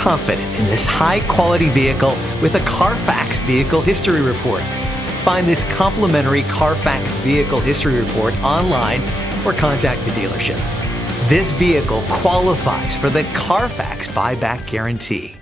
confident in this high-quality vehicle with a Carfax Vehicle History Report. Find this complimentary Carfax Vehicle History Report online or contact the dealership. This vehicle qualifies for the Carfax Buyback Guarantee.